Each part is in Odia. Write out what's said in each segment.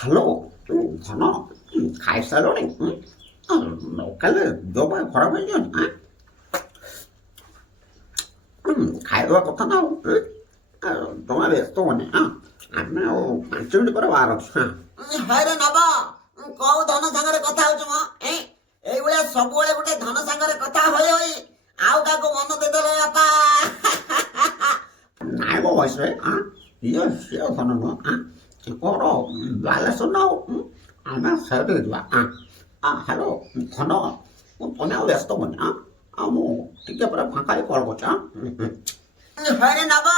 ହ୍ୟାଲୋ ଧନ ଖାଇସାରିଲଣି? କାଲି ଦେହ ପାଇଁ ଖରାପ ହେଇଯିବନି? ଖାଇଦେବା କଥା ନା ଆଉ ତମେ ବ୍ୟସ୍ତ ହୁଅନି। ଆମେ ଆଉ 5 ମିନିଟ୍ ପରେ ବାହାର ଅଛୁ। ହଇରେ ନବ କୋଉ ଧନ ସାଙ୍ଗରେ କଥା ହଉଛୁ ମ ଏଇଭଳିଆ ସବୁବେଳେ ଗୋଟେ ଧନ ସାଙ୍ଗରେ କଥା ହୋଇ ହୋଇ ଆଉ କାହାକୁ ମନ ଦେଇଦେଲେ ବାପା। ନାଇଁ ମୋ ବୟସରେ ସିଏ ଧନ ନୁହଁ। କ'ଣ ବାଲେଶ୍ୱର ନା ଆମେ ସେଇଠି ଯିବା। ହ୍ୟାଲୋ ଧନ ତମେ ଆଉ ବ୍ୟସ୍ତ ହୁଅନି। ମୁଁ ଟିକେ ପରେ ଫାଙ୍କା ହେଇ କଲ୍ କରୁଛି। ହଇରେ ନବ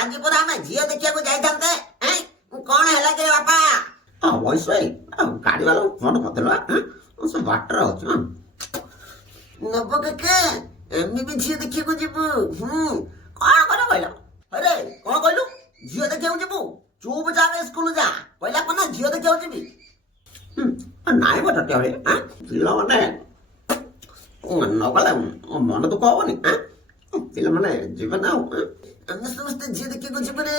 ଆଜି ପୁରା ଆମେ ଝିଅ ଦେଖିବାକୁ ଯାଇଥାନ୍ତେ, କଣ ହେଲା କି ବାପା? ବୟସ ଗାଡ଼ି ବାଲା ଫୋନ୍ କରିଦେଲା। ସେ ବାଟରେ ଅଛି। ନବ କେକେ ଆମେ ବି ଝିଅ ଦେଖିବାକୁ ଯିବୁ। କଣ କର କହିଲ? ଆରେ କଣ କହିଲୁ? ଝିଅ ଦେଖିବାକୁ ଯିବୁ? ଚୁପ ଚାପ ସ୍କୁଲ ଯା। କହିଲା କଣ ଝିଅ ଦେଖିବାକୁ ଯିବି? ନାଇଁ ବଟେ ଭାଇ ପିଲାମାନେ ନ ଗଲେ ମନ ଦୁଃଖ ହବନି। ପିଲାମାନେ ଯିବେ ନା ଆଉ। ଆମେ ସମସ୍ତେ ଝିଅ ଦେଖିବାକୁ ଯିବୁ ରେ।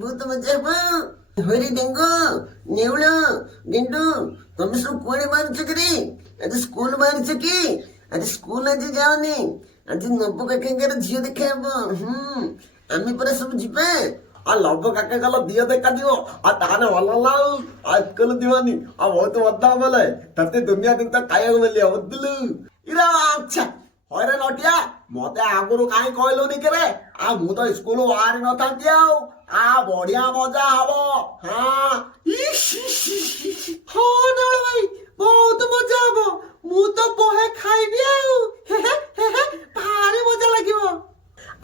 ବହୁତ ମଜା ହବ। ହରି ଡେଙ୍ଗୁ ନେଉଳ ଗେଣ୍ଡୁ ତମେ ସବୁ କୁଆଡେ ବାହାରୁଛ କି ରେ? ଆଜି ସ୍କୁଲ ବାହାରିଛ କି? ଆଜି ସ୍କୁଲ ଆଜି ଯାଅନି। ଆଜି ନବ କାକାଙ୍କର ଝିଅ ଦେଖା ହବ। ଆମେ ପରା ସବୁ ଯିବା। ଲବ କାକା ଗଲ ଦିଅ ଦେଖା ଦିଅ ତାହେଲେ ଭଲ ହେଲା ଆଉ ସ୍କୁଲ ଯିବନି ବହୁତ ମଜା ହବଲେ ତତେ ଦୁନିଆ ଜିନିଷ ଖାଇବାକୁ ମିଳିବ ବୁଝିଲୁ। ଇରା ଆଚ୍ଛା ହଇରେ ନଟିଆ ମତେ ଆଗରୁ କାହିଁ କହିଲୁନି କେରେ? ମୁଁ ତ ସ୍କୁଲ ବାହାରି ନଥାନ୍ତି ଆଉ ବଢିଆ ମଜା ହବ। ହଁ ନଳ ଭାଇ ବହୁତ ମଜା ହବ। ମୁଁ ତ ବହେ ଖାଇବି ଆଉ ଭାରି ମଜା ଲାଗିବ।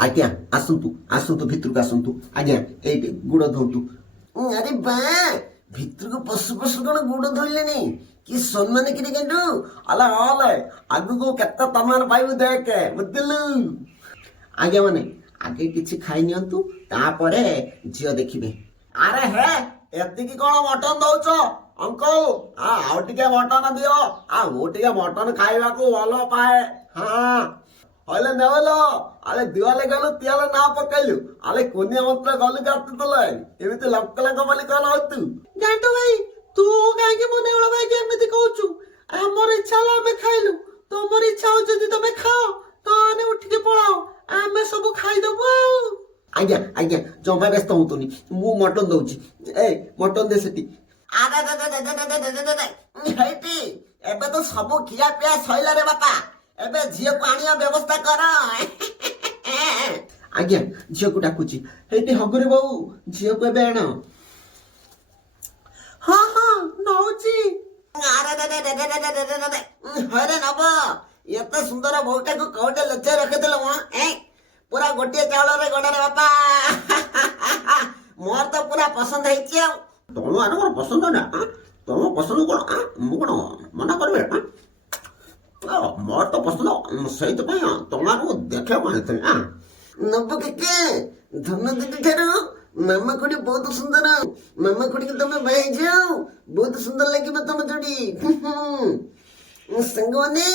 ଆଜ୍ଞା ଆସନ୍ତୁ ଭିତରକୁ ଆସନ୍ତୁ। ଆଜ୍ଞା ଏଇଠି ଗୋଡ଼ ଧୋନ୍ତୁ। ଆରେ ବା ଭିତରକୁ ପଶୁ ପଶୁ କଣ ଗୋଡ ଧୋଇଲେନି? କି ସମ୍ମାନ କିରି କେଣ୍ଡୁ ଅଲେ ଆଗକୁ କେତେ ସମ୍ମାନ ପାଇବୁ ଦେଖେ ବୁଝିଲୁ। ଆଜ୍ଞା ମାନେ ଆଗେ କିଛି ଖାଇ ନିଅନ୍ତୁ ତାପରେ ଝିଅ ଦେଖିବେ। ଆରେ ହେ ଏତିକି କଣ ମଟନ ଦଉଛ ଅଙ୍କଲ? ଆଉ ଟିକେ ମଟନ ଦିଅ। ମୁଁ ଟିକେ ମଟନ ଖାଇବାକୁ ଭଲ ପାଏ। ହଇଲେ ନେବଲ ଆରେ ଦିୱାଲେ ଗଲୁ ତିଆଲେ ନା ପକେଇଲୁ କୁନିଆ ମନ୍ତ୍ର ଗଲୁ କାଟୁଥିଲେ ଏମିତି ଲଙ୍କ ଲଙ୍କ ବୋଲି କଣ ହଉତୁ? ଜାଣ୍ଟୁ ଭାଇ ତୁ କାହିଁକି ମୋ ନେଉଳ ଭାଇକି ଏମିତି କହୁଛୁ? ଆମର ଇଚ୍ଛା ହେଲା ଆମେ ଖାଇଲୁ। ତମର ଇଚ୍ଛା ହଉଛି ଯଦି ତମେ ଖାଅ ତାହେଲେ ଉଠିକି ପଳାଅ। ଆମେ ସବୁ ଖାଇଦବୁ ଆଉ। ଆଜ୍ଞା ଜମା ବ୍ୟସ୍ତ ହୁଅନ୍ତୁନି। ମୁଁ ମଟନ ଦଉଛି। ମଟନ ଦେ ସେଠି। ହେଇଟି ଏବେ ତ ସବୁ ଖିଆ ପିଆ ସଇଲାରେ ବାପା। ଏବେ ଝିଅକୁ ଆଣିବା ବ୍ୟବସ୍ଥା କର। ଆଜ୍ଞା ଝିଅକୁ ଡାକୁଛି। ହେଇଟି ହଗୁରି ବୋଉ ଝିଅକୁ ଏବେ ଆଣ। ହଁ ନଉଛି। ହରେ ନବ ଏତେ ସୁନ୍ଦର ବୋଉଟାକୁ କୋଉଟେ ଲୁଚେଇ ରଖିଥିଲ ମ? ପୁରା ଗୋଟିଏ ଚାଉଳରେ ଗଡ଼ରେ ବାପା। ମୋର ତ ପୁରା ପସନ୍ଦ ହେଇଛି ଆଉ। ତମ ମାନଙ୍କର ପସନ୍ଦ ନା? ତମ ପସନ୍ଦ କଣ ମୁଁ କଣ ମନା କରିବି? ମୋର ତ ପସନ୍ଦ ସେଇଥିପାଇଁ ତମମାନଙ୍କୁ ଦେଖିବାକୁ ଆଣିଥିଲି। ନବ କେକେ ଧନ ଦିଦି ଠାରୁ ମାମା ଖୁଡି ବହୁତ ସୁନ୍ଦର। ମାମା ଖୁଡିକି ତମେ ବାହା ହେଇଯାଅ ବହୁତ ସୁନ୍ଦର ଲାଗିବ ତମ ଯୋଡି। ସାଙ୍ଗମାନେ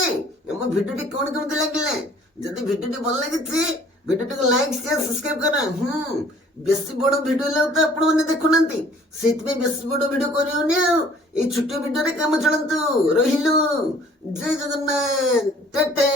ଆମ ଭିଡିଓଟି କଣ କେମିତି ଲାଗିଲା? ଯଦି ଭିଡିଓଟି ଭଲ ଲାଗିଛି ଭିଡିଓଟିକୁ ଲାଇକ୍ ସେୟାର ସବସ୍କ୍ରାଇବ କର। ବେଶୀ ବଡ ଭିଡିଓ ହେଲେ ତ ଆପଣମାନେ ଦେଖୁନାହାନ୍ତି ସେଇଥିପାଇଁ ବେଶୀ ବଡ ଭିଡିଓ କରିବନି ଆଉ ଏଇ ଛୋଟ ଭିଡିଓରେ କାମ ଚଳାନ୍ତୁ। ରହିଲୁ ଜୟ ଜଗନ୍ନାଥ ଟାଟା।